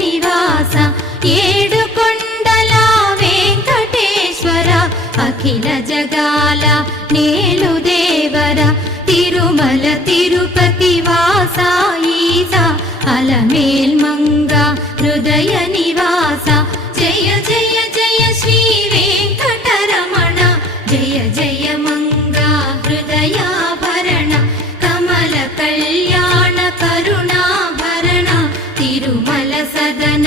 నివాస ఏడుకొండల వెంకటేశ్వర అఖిల జగాల నేలు దేవర తిరుమల తిరుపతి వాస ఈస అలమేల్మంగ హృదయ నివాస జయ జయ జయ శ్రీ వెంకటరమణ జయ జయ మంగ హృదయాభరణ కమల కళ్యాణ కరుణాభరణ తిరుమల సదన